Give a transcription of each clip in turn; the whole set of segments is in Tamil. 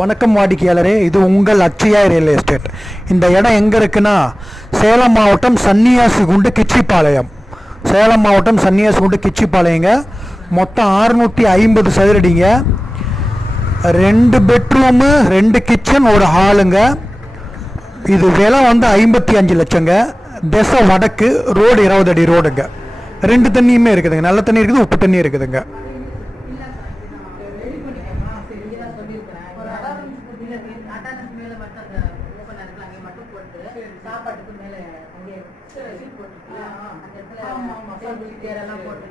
வணக்கம் வாடிக்கையாளரே, இது உங்கள் அக்ஷயா ரியல் எஸ்டேட். இந்த இடம் எங்கே இருக்குன்னா சேலம் மாவட்டம் சன்னியாசிகுண்டு கிச்சிப்பாளையம். சேலம் மாவட்டம் சன்னியாசிகுண்டு கிச்சிப்பாளையங்க. மொத்தம் 650 சதுரடிங்க. 2 பெட்ரூமு 2 கிச்சன் ஒரு ஹாலுங்க. இது விலை வந்து 55 லட்சங்க. திசை வடக்கு, ரோடு 20 அடி ரோடுங்க. 2 தண்ணியுமே இருக்குதுங்க. நல்ல தண்ணி இருக்குது, உப்பு தண்ணி இருக்குதுங்க.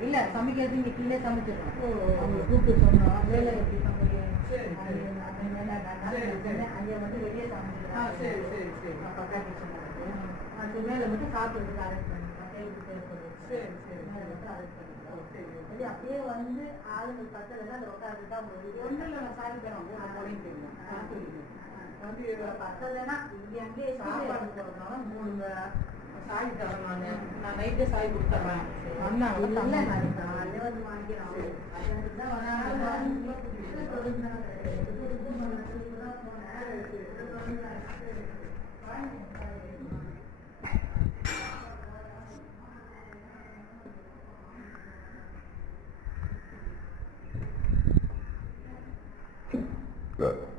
இல்ல சமைக்கிறது இங்க கீழே சமைச்சிருக்கோம். அவங்க கூப்பிட்டு சொன்னோம் வேலை எப்படி சமைக்கிறேன் அங்க வந்து வெளியே சமைச்சிருக்கோம். பக்கா கிச்சன் அது மேல மட்டும் சாப்பிடுறதுக்கு அரேஞ்ச் பண்ணிருக்கோம். அப்படியே வந்து ஆளுங்க பக்கத்துல அந்த உட்காந்துட்டா ஒன்றுல சாமி போயிடும் பக்கத்துலன்னா இங்க அங்கேயே சாப்பாடு போடுறதுனால 3 சாய் தரேன். நான் நைட்டே சாய் கொடுத்துட்றேன். அண்ணா இல்லை நானே வந்து வாங்கிக்கிறேன். Good.